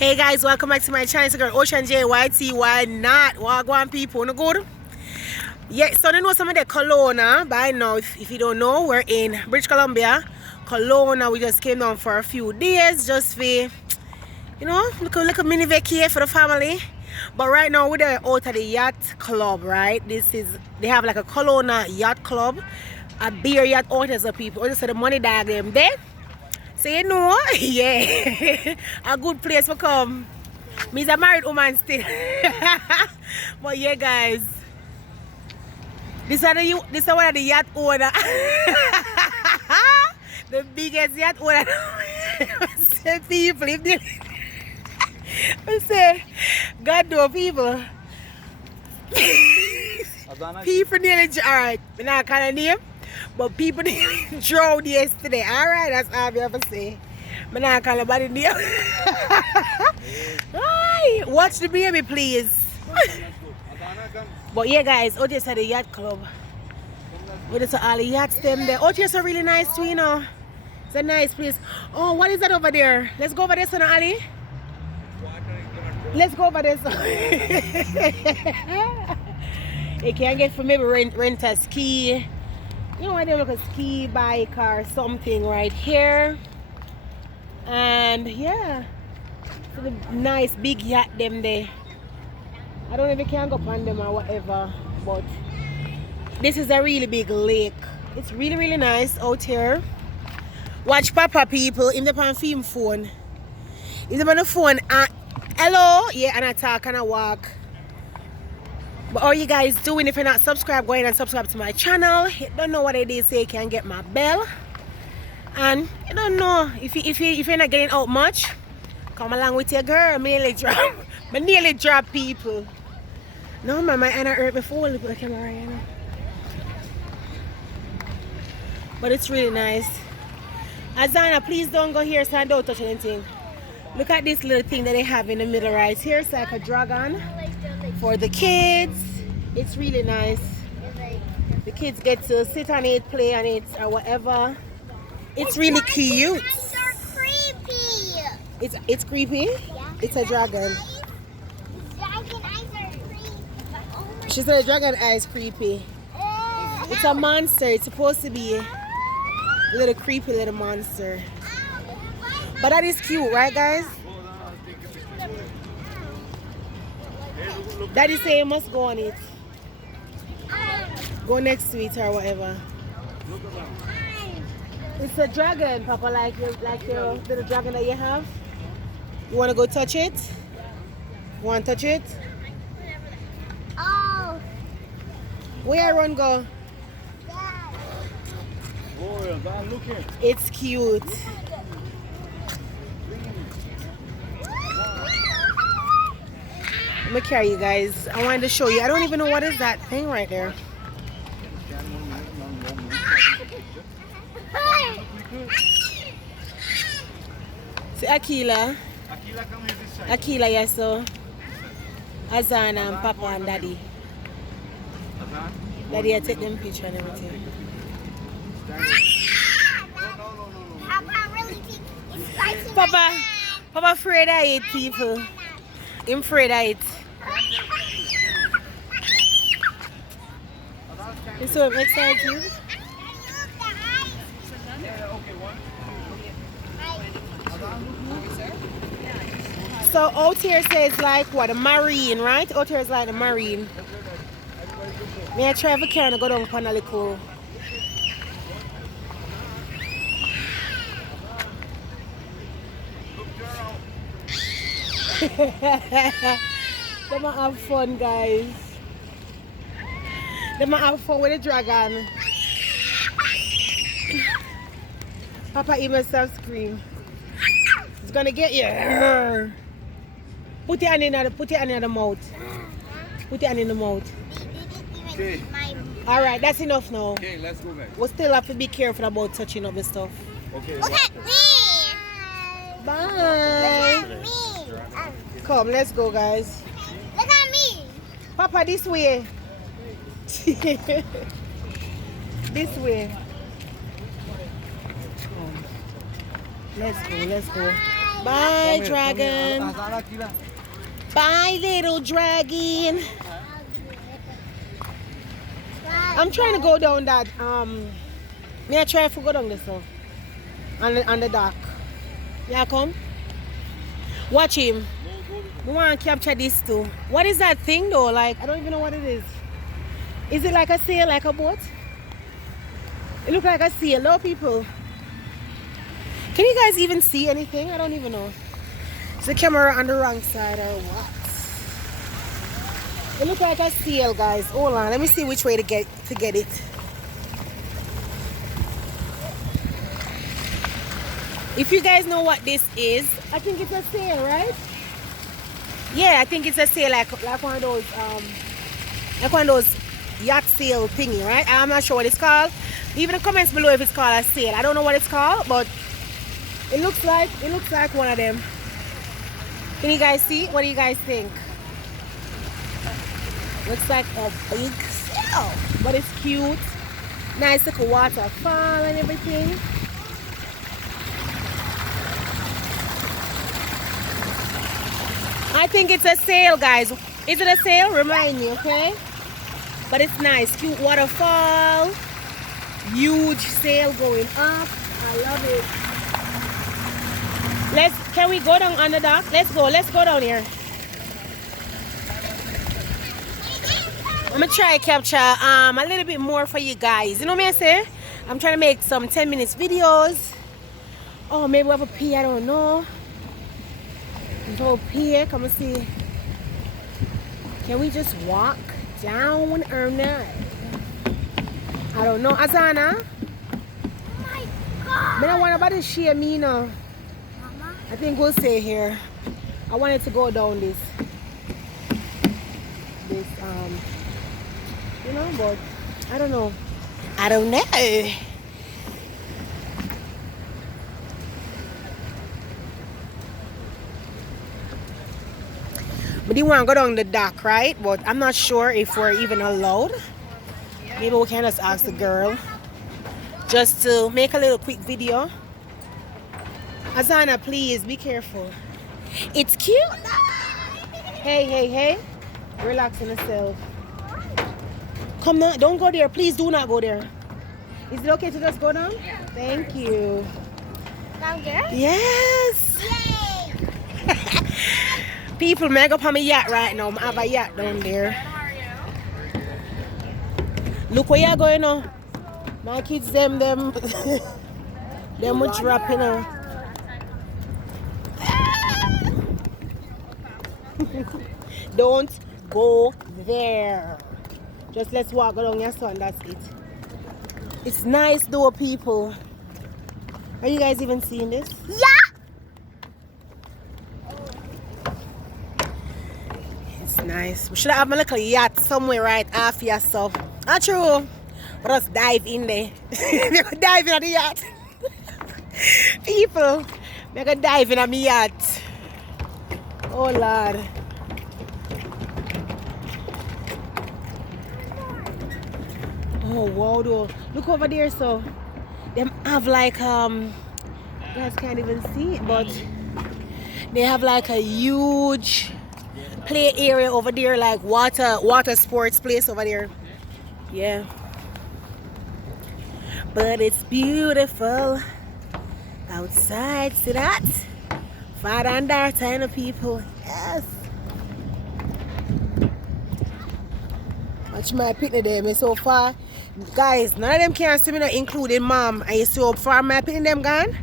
Hey guys, welcome back to my channel. It's your girl Ocean JYT. Why not? Wagwan people, no good? Yeah, so you know some of the Kelowna. By now, if you don't know, we're in British Columbia. Kelowna, we just came down for a few days just for, you know, look a mini vacay for the family. But right now we're out at the yacht club, right? They have like a Kelowna Yacht Club, a beer yacht out as a people. Just the money diagram there. So you know, yeah, a good place to come. Me's a married woman still. But yeah guys, this is one of the yacht owner. The biggest yacht owner. Say people, if they I say, God know people. People nearly, alright, I'm not kind of name. But people didn't drown yesterday. Alright, that's all I have to say. I'm not calling nobody name. Hi, watch the baby, please. But yeah, guys, out here at the yacht club. With it all the yachts them there. Out here's so really nice too, you know. It's a nice place. Oh, what is that over there? Let's go over there, son, Ali. Let's go over there, son. You can get for maybe rent a ski. You know, I do look a ski bike or something right here. And yeah, so the nice big yacht them there. I don't know if you can go on them or whatever, but this is a really big lake. It's really, really nice out here. Watch Papa people in the pan film phone. In the pan phone, hello, yeah, and I talk and I walk. But all you guys doing, if you're not subscribed, go ahead and subscribe to my channel. You don't know what it is, so you can get my bell. And you don't know if you're not getting out much, come along with your girl. Me nearly drop people. No man, my hand hurt before. Look at the camera, you know. But it's really nice. Azana, please don't go here, so don't touch anything. Look at this little thing that they have in the middle right here. It's like a dragon for the kids. It's really nice. The kids get to sit on it, play on it, or whatever. It's really cute. It's creepy. It's a dragon. She said a dragon eye is creepy. It's a monster. It's supposed to be a little creepy little monster. But that is cute, right guys? Daddy say you must go on it. Go next to it or whatever. It's a dragon, Papa, like your little dragon that you have. You want to go touch it? You want to touch it? Oh. Where run go? It's cute. Let me carry you guys. I wanted to show you. I don't even know what is that thing right there. See Akila. Akila, yes, so Azana and Papa and Daddy. Daddy, I take them picture and everything. Papa afraid I eat people. I'm afraid I eat. It's so exciting. So out here says like what, a marine, right? Out here is like a marine. May I try if I can go down on a little. They might have fun, guys. They might have fun with the dragon. Papa even self scream. It's gonna get you. Put your hand in the mouth. Put your hand in the mouth. Okay. Alright, that's enough now. Okay, let's go back. We'll still have to be careful about touching up the stuff. Okay. Look at me. Bye. Look at me. Come, let's go, guys. Look at me. Papa, this way. This way. Let's go. Bye, dragon. Bye, little dragon. I'm trying to go down that. May I try to go down this one on the dock? Yeah, come. Watch him. We want to capture this too. What is that thing though? Like, I don't even know what it is. Is it like a sail, like a boat? It looks like a sail. Hello, people. Can you guys even see anything? I don't even know. Is the camera on the wrong side or what? It looks like a sail, guys. Hold on. Let me see which way to get it. If you guys know what this is, I think it's a sail, right? Yeah, I think it's a sail, like one of those yacht sail thingy, right? I'm not sure what it's called. Leave in the comments below if it's called a sail. I don't know what it's called, but it looks like one of them. Can you guys see? What do you guys think? Looks like a big sail, but it's cute. Nice little waterfall and everything. I think it's a sail, guys. Is it a sail? Remind me, okay? But it's nice. Cute waterfall. Huge sail going up. I love it. Can we go down on the dock? Let's go down here. I'm gonna try to capture a little bit more for you guys. You know what I say? I'm trying to make some 10 minutes videos. Oh, maybe we have a pee, I don't know. Go up here, come and see. Can we just walk down or not? I don't know. Azana? Oh my God! I don't want nobody to share me now. Mama? I think we'll stay here. I wanted to go down this, you know, but I don't know. I don't know. But you want to go down the dock, right? But I'm not sure if we're even allowed. Maybe we can just ask the girl just to make a little quick video. Azana, please be careful. It's cute. Hey. Relax on yourself. Come on, don't go there. Please do not go there. Is it okay to just go down? Yeah. Thank you. Down there? Yes. Yay! People, may I go on my yacht right now. I have a yacht down there. Look where you're going now. My kids, them much rap, you know. Don't go there. Just let's walk along your son, that's it. It's nice though, people. Are you guys even seeing this? Yeah! It's nice. We should have a little yacht somewhere right after here, so. Not true. But us dive in there. Dive in the yacht. People, we're gonna dive in a yacht. Oh Lord. Oh wow though. Look over there, so them have like you guys can't even see it, but they have like a huge play area over there, like water sports place over there. Yeah, but it's beautiful outside. See that? Far and dark kind of people. Yes. Watch my picnic there, so far. Guys, none of them can swim, including mom. And you see how far my picnic them gone?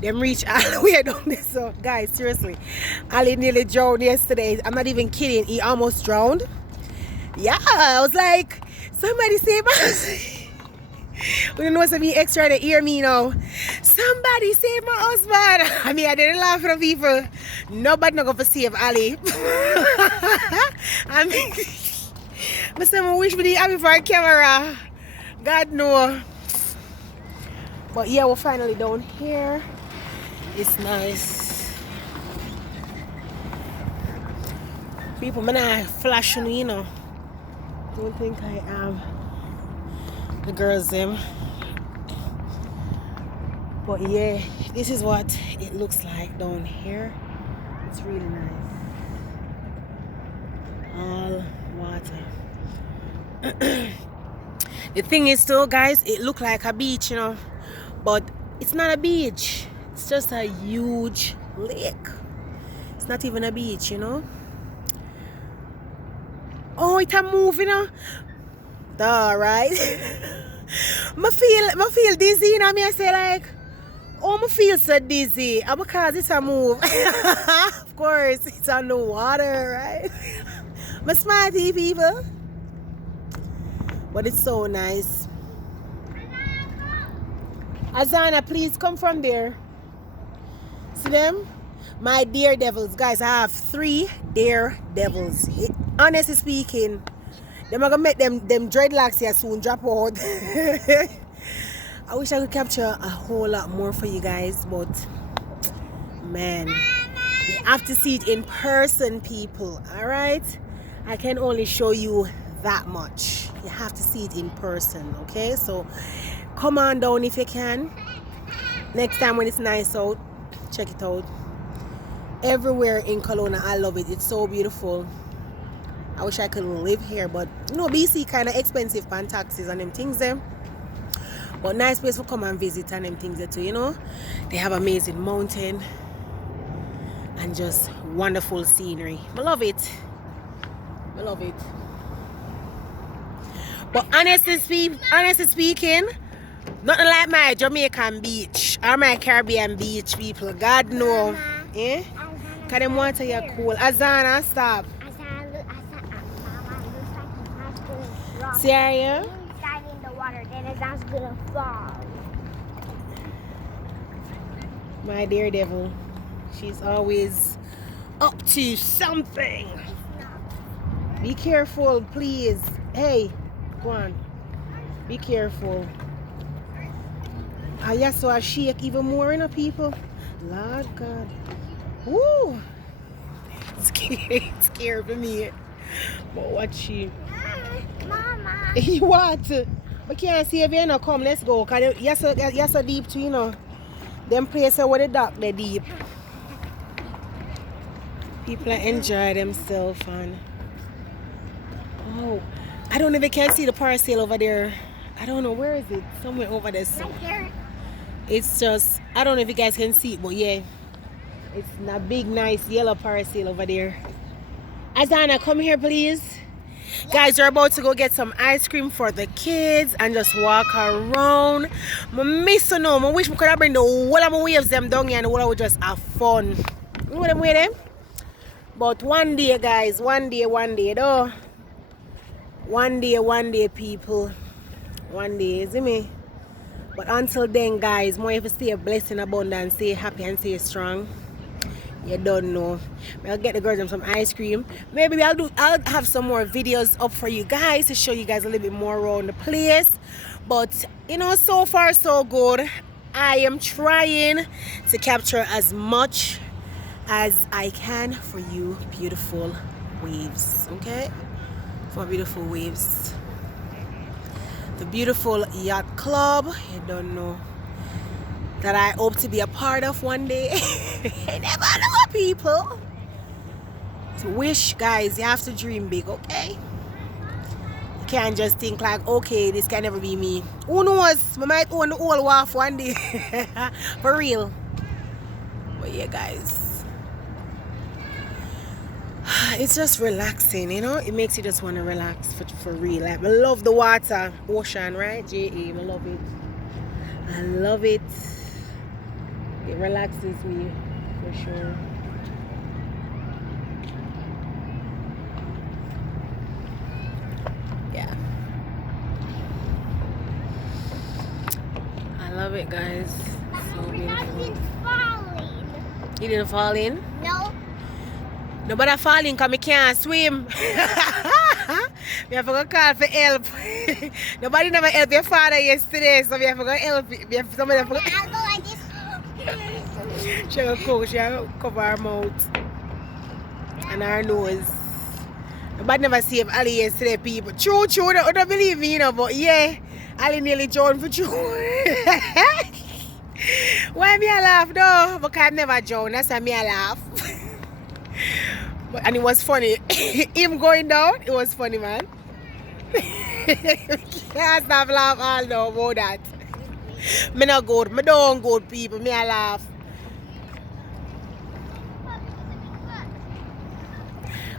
Them reach all the way down there. So guys, seriously, Ali nearly drowned yesterday. I'm not even kidding. He almost drowned. Yeah, I was like, somebody save us. We don't know something extra to hear me now. Somebody save my husband. I mean, I didn't laugh at the people. Nobody not gonna save Ali. I mean, I wish we didn't have it for a camera. God no. But yeah, we're finally down here. It's nice. People, man, I flashing, you know. Don't think I am. The girls them. But yeah, this is what it looks like down here. It's really nice. All water. The thing is though, guys, it looked like a beach, you know, but it's not a beach. It's just a huge lake. It's not even a beach, you know. Oh, it's a move, you know. All right. I feel dizzy, you know. I say like, oh, I feel so dizzy because it's a move. Of course, it's on the water, right? I'm smarty people. But it's so nice. Azana, please come from there. See them? My daredevils. Guys, I have 3 daredevils. Honestly speaking, them are gonna make them dreadlocks here soon drop out. I wish I could capture a whole lot more for you guys, but man, you have to see it in person, people. Alright? I can only show you that much. You have to see it in person, okay? So come on down if you can. Next time when it's nice out, check it out. Everywhere in Kelowna, I love it. It's so beautiful. I wish I could live here, but you know, BC kind of expensive for taxes and them things there. But nice place to come and visit and them things there too, you know. They have amazing mountain and just wonderful scenery. I love it. I love it. But honestly speaking, nothing like my Jamaican beach or my Caribbean beach, people. God know. Eh? Because them water here cool. Azana, stop. See how you? Dive in the water, then it's not gonna fall. My daredevil. She's always up to something. Be careful, please. Hey, go on. Be careful. Ah, yeah, so I shake even more, you know, people. Lord God. Woo! It's scary for me. But watch she. Mama. You what? We can't see if you not come. Let's go. Cause you're so deep too, you know. Them places where the dark, they're deep. People enjoy themselves and oh, I don't know if you can see the parasail over there. I don't know, where is it? Somewhere over there. Right there. It's just, I don't know if you guys can see it, but yeah, it's a big nice yellow parasail over there. Azana, come here please. Guys, we're about to go get some ice cream for the kids and just walk around. I miss you know. I wish we could have bring the whole of my waves them down here and the whole would just have fun. You know them way them? But one day, guys, one day though. One day people. One day, see me? But until then, guys, more if you stay blessed and abundant, stay happy and stay strong. You don't know. I'll get the girls some ice cream. Maybe I'll have some more videos up for you guys to show you guys a little bit more around the place. But you know, so far so good. I am trying to capture as much as I can for you beautiful waves. Okay? For beautiful waves. The beautiful yacht club. You don't know. That I hope to be a part of one day. You never know, people. So wish, guys, you have to dream big, okay? You can't just think like, okay, this can never be me. Who knows? I might own the whole wharf one day. For real. But yeah, guys. It's just relaxing, you know? It makes you just want to relax for real. Like, I love the water. Ocean, right? J.A. I love it. I love it. It relaxes me for sure. Yeah. I love it, guys. So beautiful. You didn't fall in? No. No, but I fall in because I can't swim. We have to go call for help. Nobody never helped your father yesterday, so we have to go help. Somebody have to go. I'll go like this. She will cook, she will cover her mouth and her nose. Nobody never saved Ali yesterday, people. True, don't believe me, you know, but yeah, Ali nearly drowned for true. Why me I laugh though? Because I never drown. That's why me I laugh. And it was funny. Him going down, it was funny, man. Can't stop laugh all now about that. Me not good. Me don't good people. Me I laugh.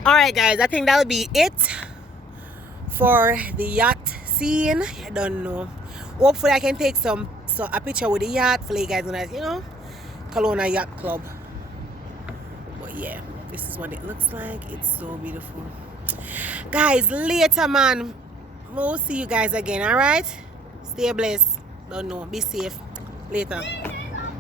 Alright guys, I think that'll be it for the yacht scene. I don't know. Hopefully I can take a picture with the yacht for you guys on that, you know, KELOWNA Yacht Club. But yeah, this is what it looks like. It's so beautiful. Guys, later man. We'll see you guys again, alright? Stay blessed. Don't know. Be safe. Later.